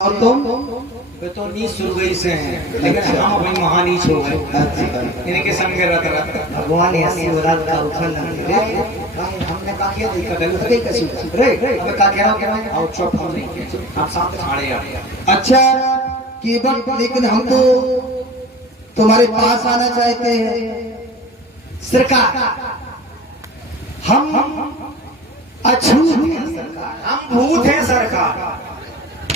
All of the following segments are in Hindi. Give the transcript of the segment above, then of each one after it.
और तुम तो नीच शुरू गई से हैं, लेकिन हम अपनी महानीच हो गए। इनके संग रहता भगवान ऐसी औलाद का उठन हमने का किया नहीं कर गलत नहीं कैसे रे अब का कह रहा हूं आओ चुप हम नहीं आप साथ खड़े आ। अच्छा केवल लेकिन हम तो तुम्हारे पास आना चाहते हैं सरकार। हम अछूत हैं सरकार, हम भूत हैं सरकार।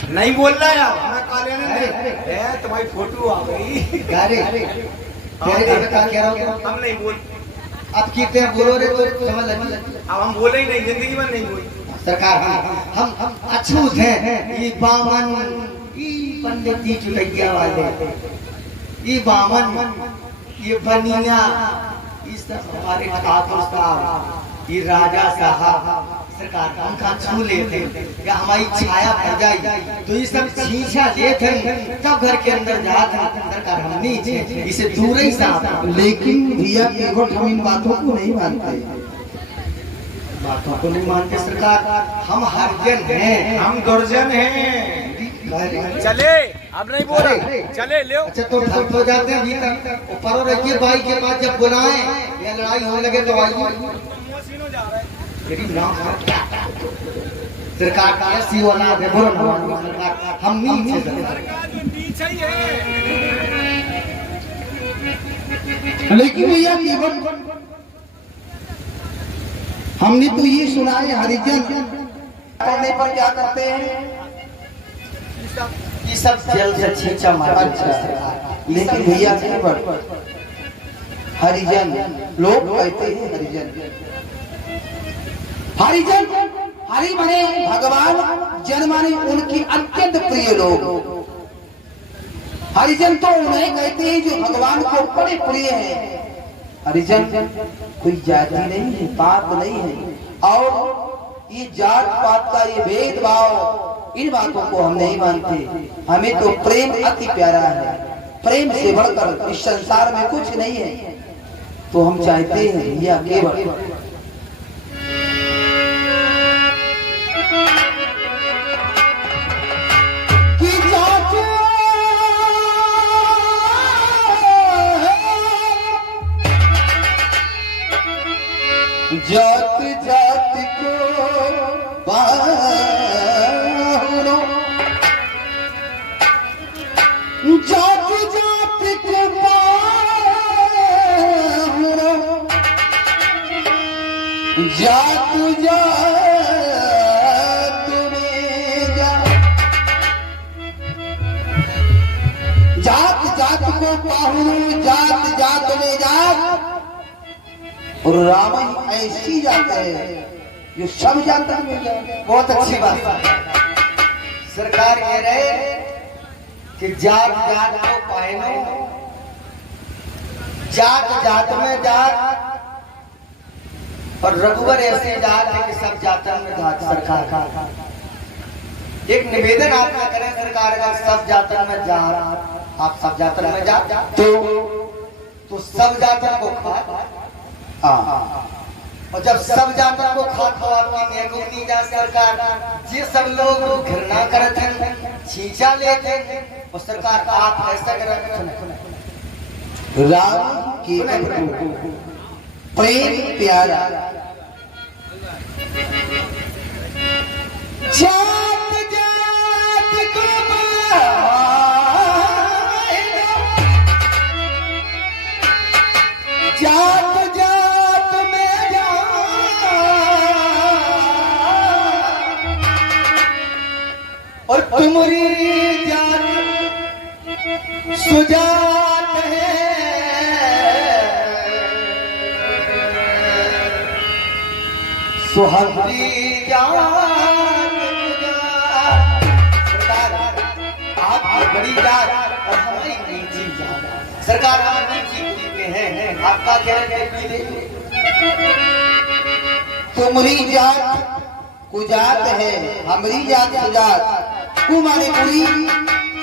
नहीं बोल रहा यार, मैं काले नहीं है तुम्हारी फोटो आ गई गारे तेरे का कह रहा हूं हम नहीं बोल। अब कितने बोलो रे तो समझ लगी। अब हम बोले ही नहीं, जिंदगी में नहीं बोली सरकार। हम अछूत हैं। ये बामन ये पंडित जी चुटैया वाले, ये बामन ये बनिया, ये सब हमारे ठाकुर साहब, ये राजा साहब सरकार हमका छू लेते या हमारी छाया पड़ जाए तो ये सब छींचा लेते तब घर के अंदर जाते सरकार। हम नहीं इसे दूर ही साहब। लेकिन भैया केवल हम इन बातों को नहीं मानते, बातों को नहीं मानते सरकार। हम हरिजन हैं, हम दुर्जन हैं। चले अब नहीं बोले चले ले। अच्छा तो थक तो जाते हैं भीतर ऊपर रखिए भाई के पास जब बुलाएं या लड़ाई होने लगे तो आइए। सरकार का ऐसी औलाद है, बोलो ना सरकार। हम नीचे नीचे ही है। लेकिन भैया केवल हमने तो ये सुना है हरिजन करने पर क्या करते हैं, ये सब जल से छींचा मारते। लेकिन भैया केवल हरिजन लोग कहते हैं हरिजन हरि माने भगवान, जन माने उनके अत्यंत प्रिय लोग। हरिजन तो उन्हें कहते हैं जो भगवान को बड़े प्रिय हैं। हरिजन कोई जाति नहीं है, पाप नहीं है। और ये जात पात का ये भेदभाव, इन बातों को हम नहीं मानते। हमें तो प्रेम अति प्यारा है, प्रेम से बढ़कर इस संसार में कुछ नहीं है। तो हम चाहते हैं या केवल जात जात को बाहुनो, जात जात को बाहुनो, जात जात में जात जात को बाहुनो, जात जात में जात। और राम ऐसी जात है जो सब जाता है। बहुत अच्छी बात सरकार कह रहे कि जात जात को पहनो, जात जात में जात। और रघुवर ऐसी जात है कि सब जातों में जात। सरकार एक निवेदन आपका करें सरकार का, सब जातों में जात, आप सब जातों में जात तो सब जातों को खा। और जब सब जातों को खातो आदमी में नहीं जा सरकार, ये सब लोग घृणा करते हैं, छींचा लेते हैं। और सरकार आप ऐसा करें राम की प्रेम प्यारा, जात जात को जात और तुम्हारी जात सुजात है। सुहरी जात सरकार आपकी बड़ी जात और हमारी नीची जात। सरकार हम नीची के हैं, आपका क्या है? तुम्हारी जात कुजात है, हमारी जात सुजात। कुमारी पूरी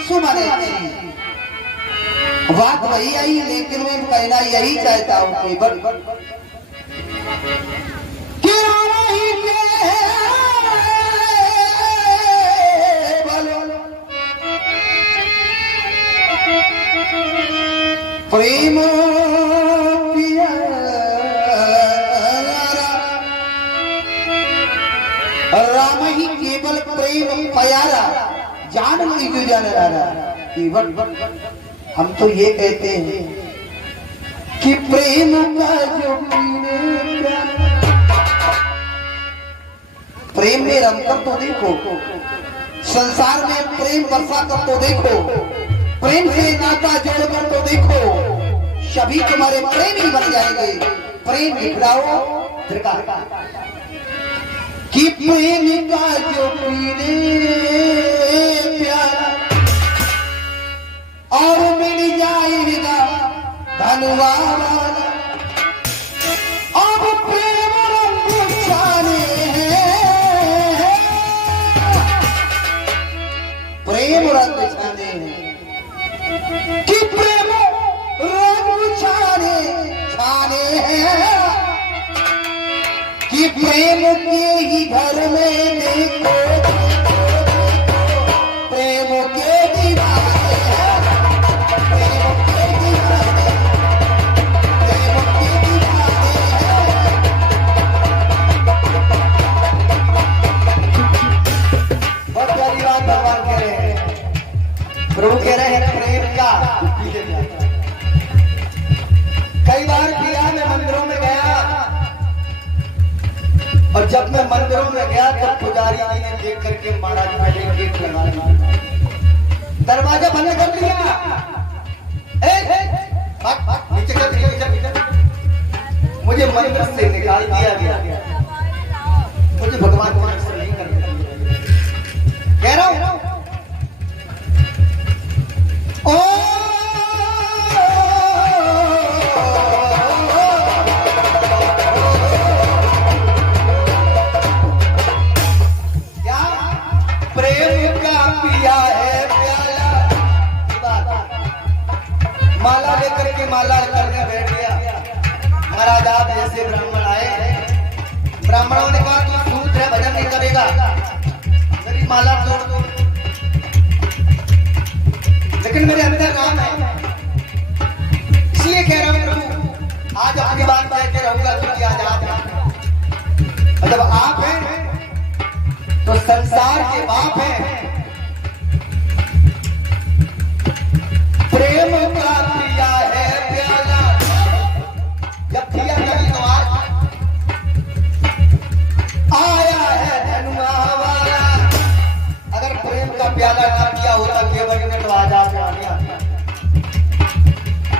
सुमारे बात वही आई, लेकिन मैं कहना यही चाहता हूँ केवल प्रेम राम ही केवल प्रेम प्यारा जान लीजिए जान रहा केवल हम तो ये कहते हैं कि प्रेम का जो प्रेम में रमकर तो देखो, संसार में प्रेम वर्षा कर तो देखो, प्रेम से नाता जोड़कर तो देखो, सभी तुम्हारे प्रेमी बन जाएंगे। प्रेम बिखराओ कि प्रेम का जो पीने प्यारा और मिल जाएगा धनवा वाला। अब प्रेम रंग छाने हैं, प्रेम रंग छाने हैं कि प्रेम रंग छाने छाने हैं कि प्रेम के ही घर में देखो प्रेम के दीवाने हैं, प्रेम के दीवाने, प्रेम के दीवाने हैं। बहुत प्यारी बात भगवान कह रहे हैं, प्रभु कह रहे हैं प्रेम का। कई बार किया मैं मंदिरों में गया, और जब मैं मंदिरों में गया तो पुजारी जी ने देख करके महाराज पहले गेट लगा दिया, दरवाजा बंद कर दिया, नीचे कर दिया, मुझे मंदिर से निकाल दिया गया। मुझे भगवान को दर्शन नहीं करने दिया। कह रहा हूं माला लेकर के माला करने बैठ गया। महाराज आप जैसे ब्राह्मण आए, ब्राह्मणों ने कहा तू सूत्र है, भजन नहीं करेगा, मेरी माला तोड़ दो। लेकिन मेरे अंदर काम है, इसलिए कह रहा हूं प्रभु आज अपनी बात कह के रहूंगा क्योंकि आज आप हैं। जब आप हैं तो संसार के बाप हैं। प्रेम का पिया है प्याला, जब पिया कभी तो आया है धनुआ वाला। अगर प्रेम का प्याला ना पिया होता केवल में तो आज आ गया।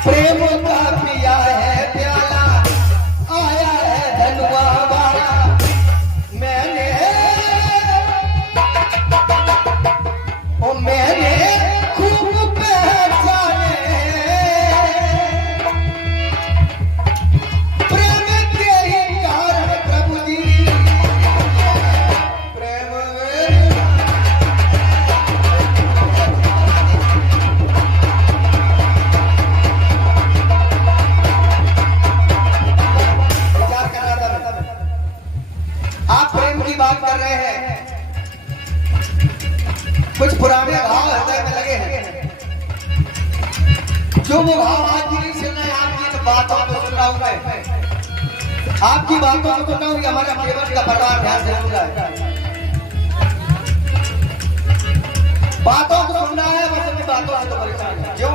प्रेम का पिया है प्याला, आया है धनुआ वाला। मैंने खूब पहचाने प्रेम के ही कारण प्रभु जी, प्रेम क्या कर रहा था? आप प्रेम की बात कर रहे हैं, कुछ पुराने भाव हृदय में लगे हैं, जो वो भाव आज भी नहीं सुन रहे। आपकी बातों को सुन रहा हूं मैं, आपकी बातों को सुन रहा हूं। हमारा केवल का परिवार ध्यान से सुन रहा है, बातों को सुन रहा है, बस अपनी बातों से तो परेशान है। क्यों?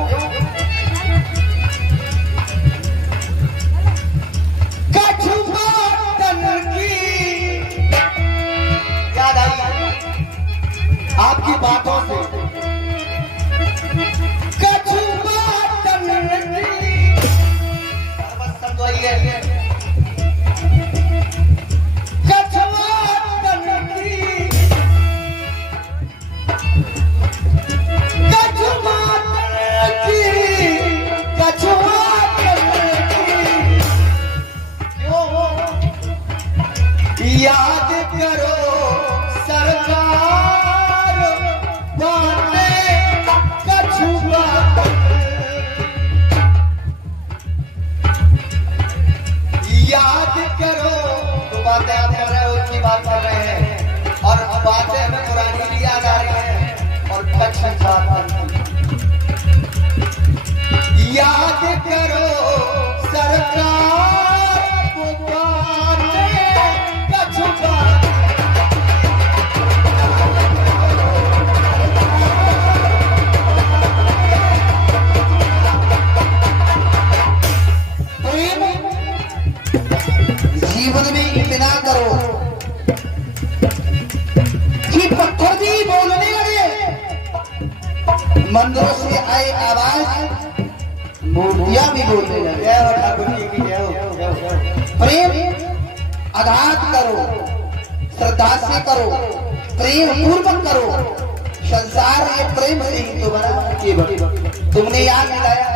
याद आई आपकी बातों से, याद करो सरकार बातें कछुआ, याद करो। तो बातें आप कर रहे हो, उसकी बात कर रहे हैं, और बातें हमें पुरानी भी याद आ रही हैं और कछ याद करो सरकार को बाटे कछुआ जीवन में इतना करो कि पत्थर भी बोलने लगे, मंदिरों से आए आवाज मूर्तियां भी बोलने लगे। जय हो ठाकुर जी की जय हो, जय हो। प्रेम आघात करो, श्रद्धा से करो, प्रेम पूर्वक करो। संसार ये प्रेम से ही तो बना केवल तुमने याद दिलाया।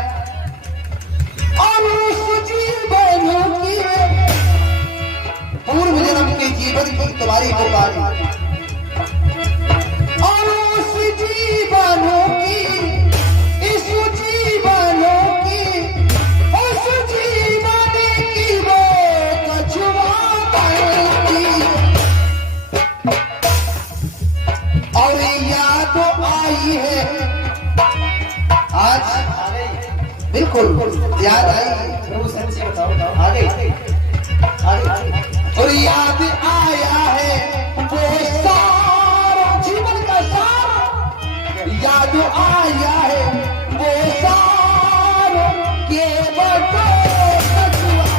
और उस जीवन की पूर्व जन्म के जीवन की तुम्हारी पुकारी, और उस जीवनों की, इस जीवनों की, उस जीवन की वो कछुआ बनती। और याद आई है आज, बिल्कुल याद आई। प्रभु सच्ची बताओ आ गई। और याद आया है वो सारा जीवन का सार, याद आया है वो सारा केवल कछुआ।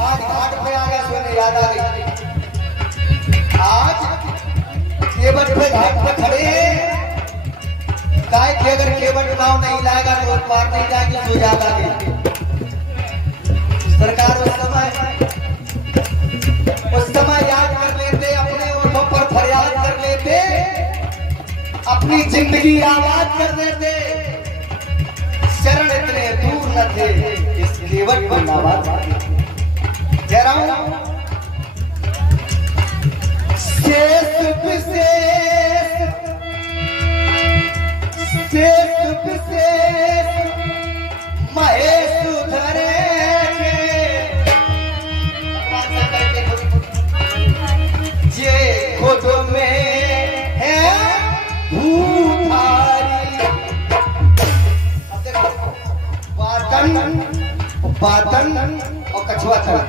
आज घाट पे आ गया, सोने याद आ गई। आज केवट पे घाट पे खड़े हैं। गाय के अगर केवट नाव नहीं लाएगा तो पार नहीं जाएगी, तो याद आ गई। सरकार उस समय याद कर लेते, अपने उठों पर फरियाद कर लेते, अपनी जिंदगी आबाद कर देते। शरण इतने दूर न थे इस केवट को नाबाद कह रहा हूं। शेष विशेष, शेष विशेष महेश धरेंगे, जे खुद में है भूतारी। अब देखो बातन और कछुआ चढ़।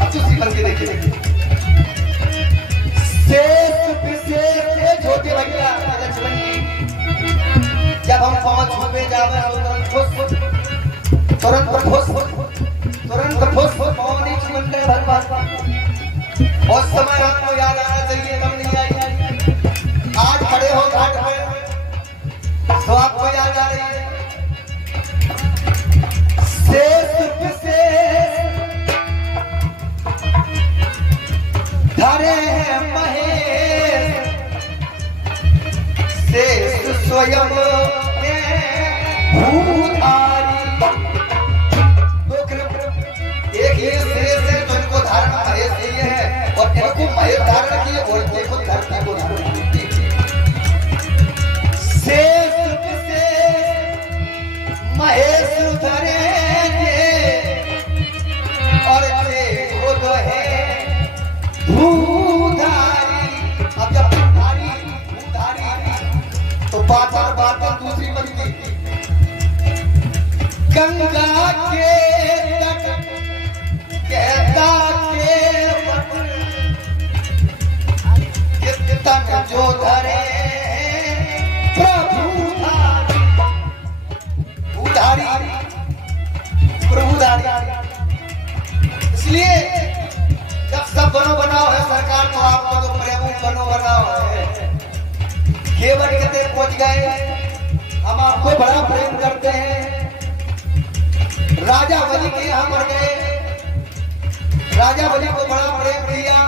अब दूसरी बन के देखिए, शेष विशेष छोटे भैया लक्ष्मण जी, जब हम पहुंच छुपे जावे तुरंत फुस पवन ही छुपन गए भगवान। उस समय आपको याद आना चाहिए, तब नहीं आई। आज खड़े हो घाट पर तो आपको याद आ रही है। शेष विशेष धरे हैं महेश, शेष स्वयं भूतारी। एक ये शेष है जो इनको धारण महेश दिए हैं, और इनको महेश धारण किए और देखो धरती को धारण किए। शेष महेश धरेंगे, और खुद है भूधारी। अब जब भूधारी तो बात दूसरी बनती। गंगा के तट कहता केवट, तन जो धरे प्रभुधारी। इसलिए जब सब बनाओ है सरकार, तो आपको तो प्रेम बनाओ है। केवट के देर पहुंच गए, हम आपको बड़ा प्रेम करते हैं। राजा बलि के यहाँ मर गए, राजा बलि को बड़ा प्रेम दिया,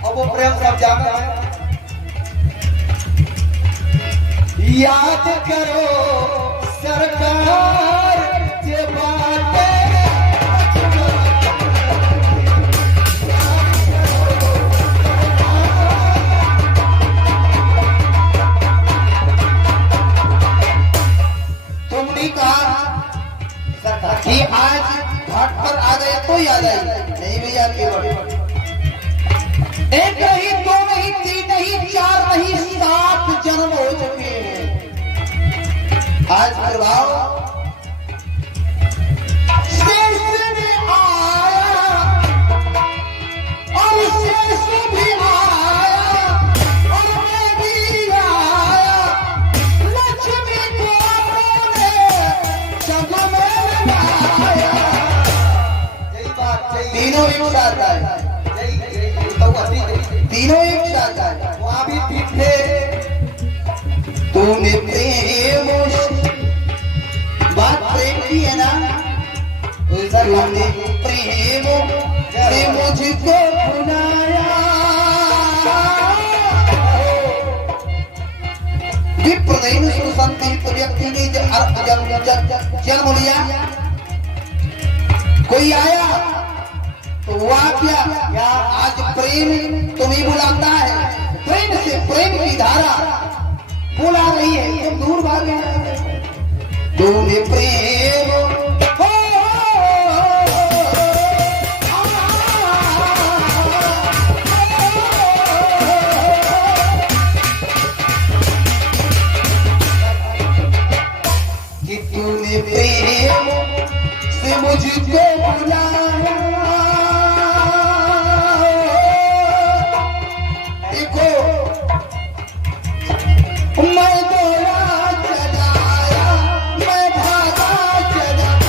और वो प्रेम सब जाना है। याद करो सरकार ये बातें, तुमने कहा कि आज घाट पर आ गए तो याद आई नहीं भैया केवल एक नहीं, दो नहीं, तीन नहीं, चार नहीं, 7 जन्म हो चुके हैं। आज प्रभाव शेष में आया और शेष भी आया और मैं भी आया। लक्ष्मी को अपने जग में लगाया। तीनों एक साथ आए, तीनों एक साथ आए। वहां भी ठीक थे। तूने प्रेम, बात प्रेम की है ना, तुमने प्रेम से मुझको भुलाया। विप्रदैन सुसंतीत व्यक्ति ने जन्म लिया, कोई आया तो हुआ क्या? आज प्रेम तुम्हें बुलाता है। प्रेम से प्रेम की धारा बुला रही है, तुम दूर भागे। तूने प्रेम कि तूने प्रेम से मुझको बुलाया। देखो मैं दोया चलाया, मैं धागा चलाया।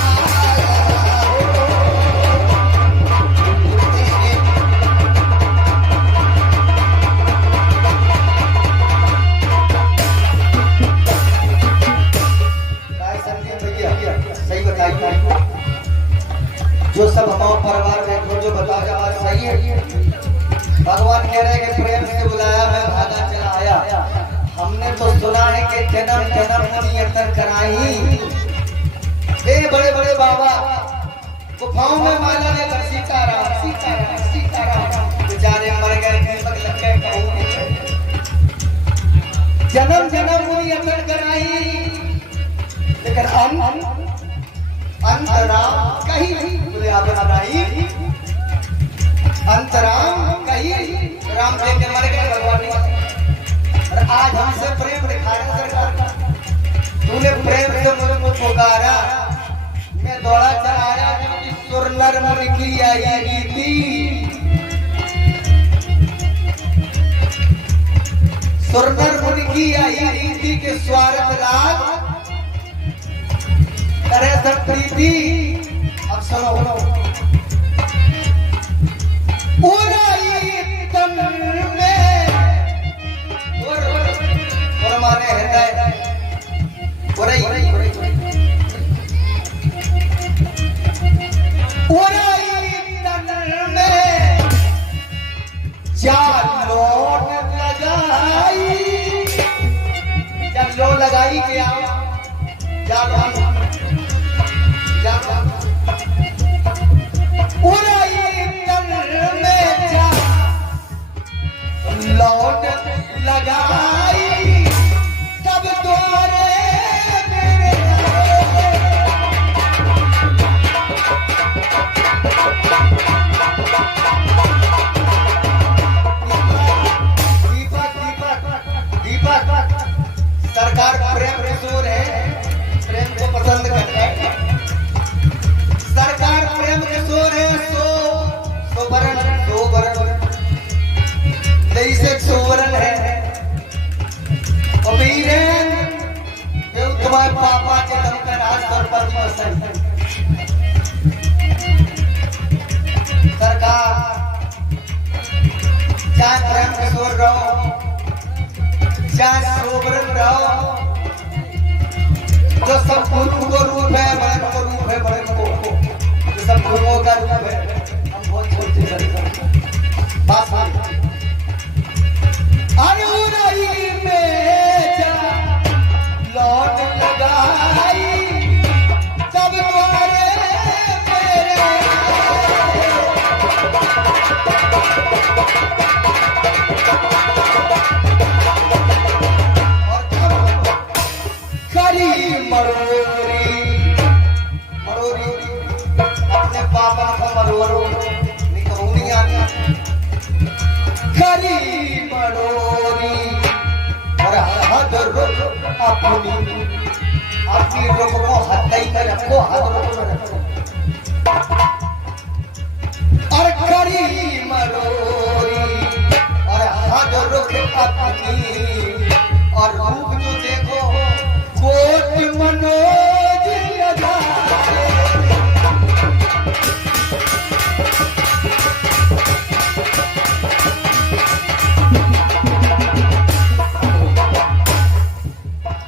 सही बताइए, जो सब हमारे परिवार में जो बता बात सही है। भगवान कह रहे हैं कि प्रेम से बुलाया, मैं भागा चला आया। हमने तो सुना है कि जन्म जन्म नियतन कराई। ये बड़े बड़े बाबा गुफाओं में माला लेकर सीताराम सीताराम सीताराम, बेचारे मर गए, दीपक लग गए, कहूं जन्म जन्म नियतन कराई। लेकिन अंतराम कहीं बोले आप बनाई, अंतराम कहीं राम देव के मर गए, भगवान ने। और आज हमसे प्रेम दिखाया सरकार, तूने प्रेम से मुझको पुकारा, मैं दौड़ा चलाया। जो कि सुरनर मुनि की आई थी, सुरनर मुनि की आई थी के स्वार्थ राज करे सब प्रीति। अब सुनो, तन में और माने हृदय तन में लोट लगाई, जब लो लगाई क्या जालो लौट लगाई, तब द्वारे दीपक दीपक दीपक सरकार प्रेम किशोर है, प्रेम को पसंद करता है। सरकार प्रेम किशोर है, सोबरन जैसे सोवरन है। अबीरन तुम्हारे पापा के दम पर आज सरपंच पसंद है। सरकार चाहे प्रेम किशोर रहो, चाहे सोवरन रहो, जो सब गुरु को रूप है, बड़े को रूप है, बड़े को जो सब गुरुओं का रूप है। हम बहुत छोटे सरकार बात अनुराई में लौट लगाई, तब द्वारे मेरे और करी मरोरी मरोरी अपने पापा को मरोरो नहीं कहूँ नहीं आती। मरोरी और हद रुख अपनी अपनी रुख को हटाई कर रखो, हद रुख में रखो और करी मरोरी और हद रुख अपनी और रूप जो देखो कोट मनोज लजाए।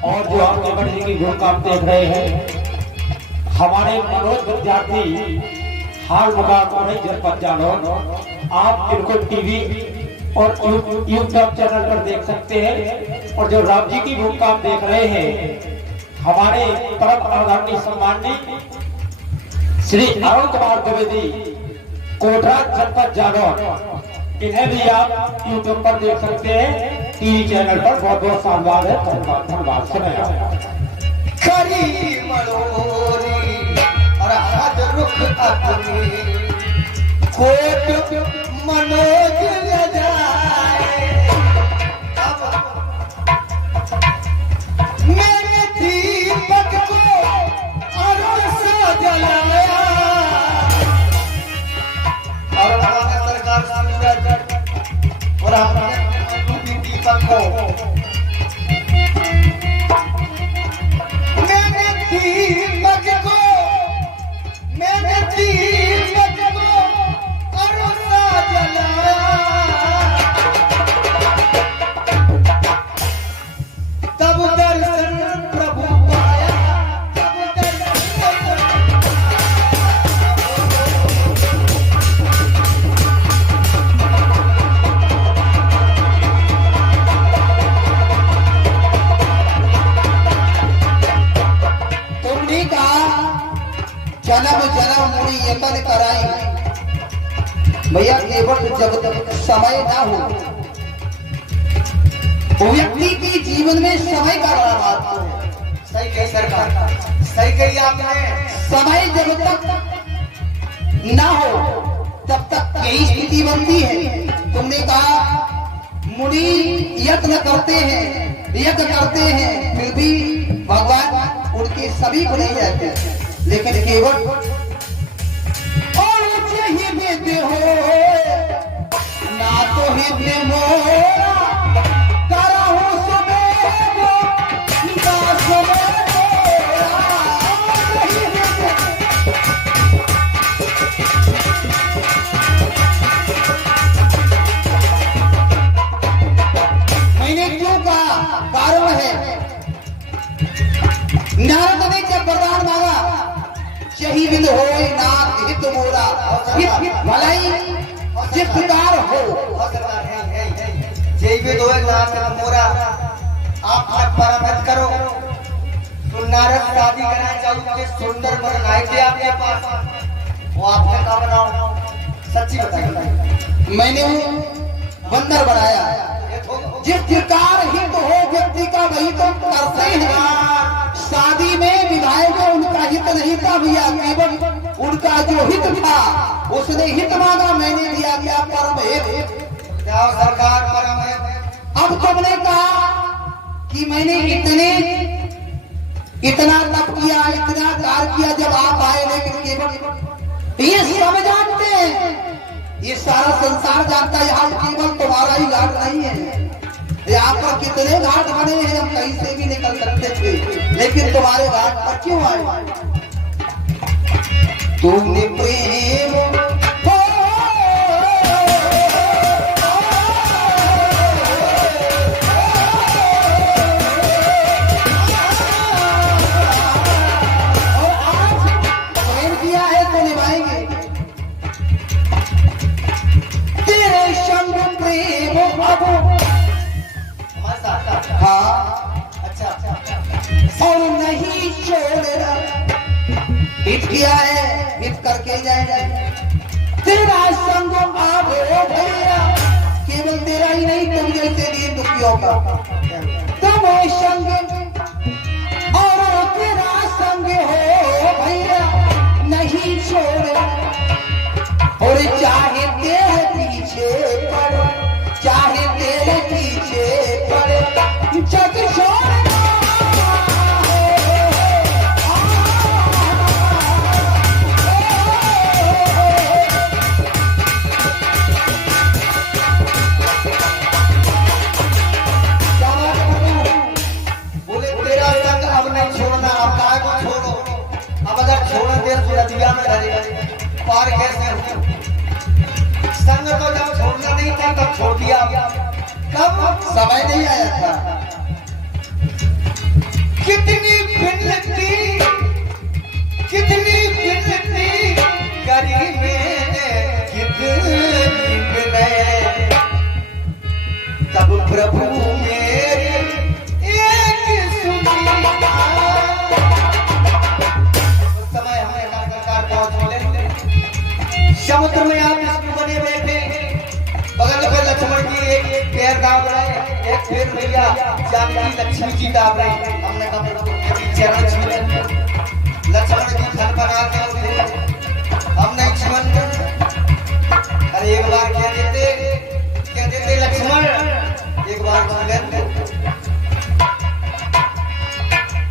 और जो आप केवट जी की गुण आप देख रहे हैं, हमारे मनोज विद्यार्थी हाल मुकाबले जनपद जालौर, आप इनको टीवी और यूट्यूब चैनल पर देख सकते हैं। और जो राम जी की गुण आप देख रहे हैं, हमारे परम आदरणीय सम्माननीय श्री अरुण कुमार द्विवेदी, कोटरा जनपद जालौर, इन्हें भी आप यूट्यूब पर देख सकते हैं, टीवी चैनल पर। बहुत बहुत धन्यवाद है, धन्यवाद समय। करी मरोरी और हद रुख अपनी कोट मनोज लजाए। मैंने दीपक को अरुण सा जलाया और हमारे सरकार सूरज और हमने दीपक को मैंने दीपक को अरुण सा जलाया। तब दर्शन प्रभु पाया, तब दर्शन तुमने कहा जन्म जन्म मुड़ी यतन कराई। भैया केवल जब तक समय ना हो, व्यक्ति के जीवन में समय का बड़ा महत्व है। सही कही सरकार, सही कही आपने। समय जब तक ना हो तब तक यही स्थिति बनती है। तुमने कहा मुनि यत्न करते हैं, यज्ञ करते हैं, फिर भी भगवान उनके सभी को नहीं जाते, लेकिन केवल और ही विद्य हो ना तो हिद्य मोरा करहु सुमेरो ना सुमेरो मैंने क्यों कहा? कारण है, नारद ने जब वरदान मांगा, यही विद होय नाथ हित मोरा, हित भलाई जिस प्रकार हो। जय विद होय नाथ हित मोरा, आप परमत करो। तो नारद शादी करना चाहिए, सुंदर वर आए थे आपके पास, वो आपने कहा बनाओ, सच्ची बताइए। मैंने वो बंदर बनाया, जिस प्रकार हित हो व्यक्ति का वही तो करते हैं। शादी में विवाह में उनका हित नहीं था भैया, केवल उनका जो हित था उसने हित मांगा, मैंने दिया क्या परम हित। क्या सरकार परम हित। अब तुमने कहा कि मैंने इतना तप किया, इतना कार्य किया, जब आप आए, लेकिन केवल ये सब जानते हैं, ये सारा संसार जानता है, यहाँ केवल तुम्हारा ही घाट नहीं है। यहाँ पर कितने घाट बने हैं, हम कहीं से भी निकल सकते थे, लेकिन तुम्हारे घाट पर क्यों आए? तुमने प्रेम किया है तो निभाएंगे। तेरे संग प्रेम अब हाँ अच्छा और नहीं छोड़ना। हित किया है, हित करके जाएगा। तेरा संग आवे भैया, केवल तेरा ही नहीं, तुम जैसे भी दुखियों का तुम संग, और तेरा संग हो भैया नहीं छोड़े। और चाहे तेरे पीछे पड़ो, चाहे तेरे पार कैसे हो? संग तो जब छोड़ना नहीं था तब छोड़ दिया, कब समय नहीं आया था। कितनी बिनती करी मैंने, कितनी विनय, तब प्रभु मेरे एक सुनी। उस समय हमें सरकार पहुंच मिले, समुद्र में आप इसमें बने बैठे, बगल में लक्ष्मण जी एक पैर दाब रहे, एक पैर भैया जानकी लक्ष्मी जी दाब रहे। हमने कहा चरण छूले, लक्ष्मण जी घर बना के उठे, हम नहीं छुअन। अरे एक बार क्या देते लक्ष्मण, एक बार छूले।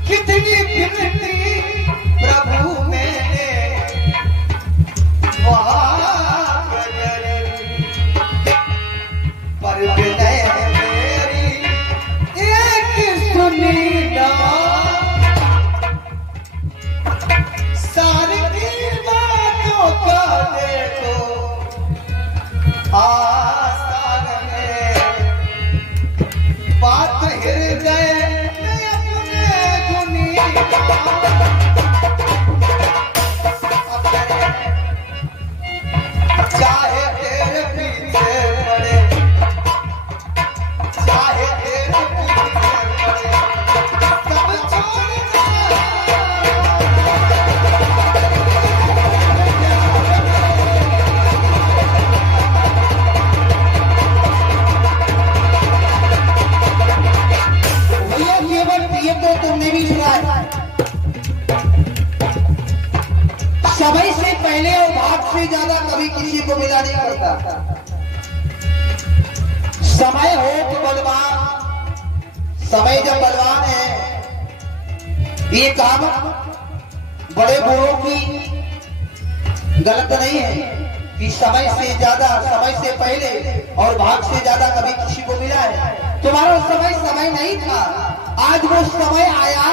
कितनी बिनती प्रभु मैंने वहाँ पर विनय मेरी एक सुनी ना। सारी बातों का देखो आसान है, बात हृदय में अपने गुनी। चाहे तेरे पीछे पड़े, चाहे तेरे पीछे पड़े, सब छोड़ भैया ये तो तुमने भी सुना है। समय से पहले और भाग से ज्यादा कभी किसी को मिला नहीं करता। समय हो तो बलवान, समय जब बलवान है, ये काम बड़े बूढ़ों की गलत नहीं है कि समय से ज्यादा, समय से पहले और भाग से ज्यादा कभी किसी को मिला है। तुम्हारा समय नहीं था, आज वो समय आया,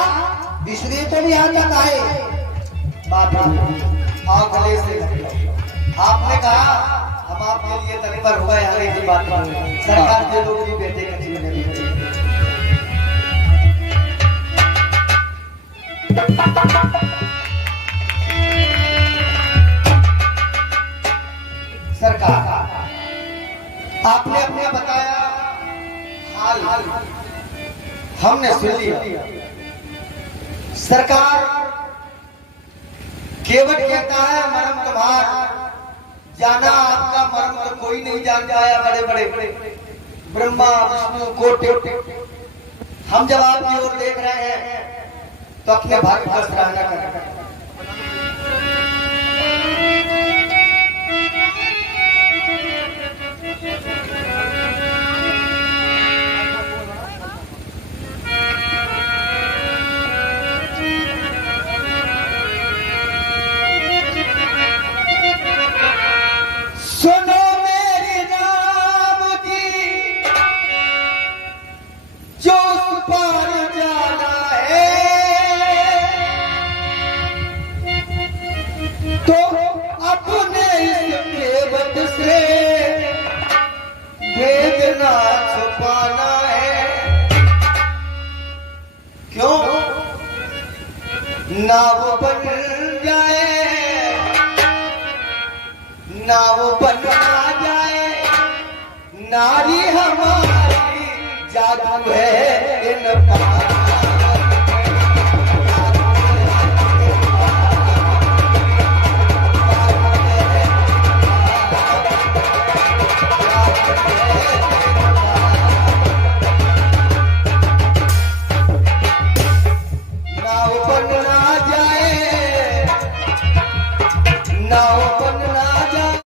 इसलिए तो यहाँ तक आए। बात आप गले से आपने कहा हम आपके लिए तत्पर हुआ है, आगे की बात सरकार के लोग भी बेटे का जीवन नहीं बेटे। सरकार आपने अपने बताया हाल हमने सुन लिया। सरकार केवट कहता है मरम तुम्हार, जाना आपका मरम तो कोई नहीं जान पाया। बड़े बड़े ब्रह्मा विष्णु कोटि, हम जब आपकी ओर देख रहे हैं तो अपने भाग्य का सराहना कर रहे हैं। सुनो मेरे राम जी, जो उस पार जाना है तो अपने इस केवट से भेजना छुपाना है। क्यों नाव बन जाए, नाव बना जाए, नारी हमारी जादू है इन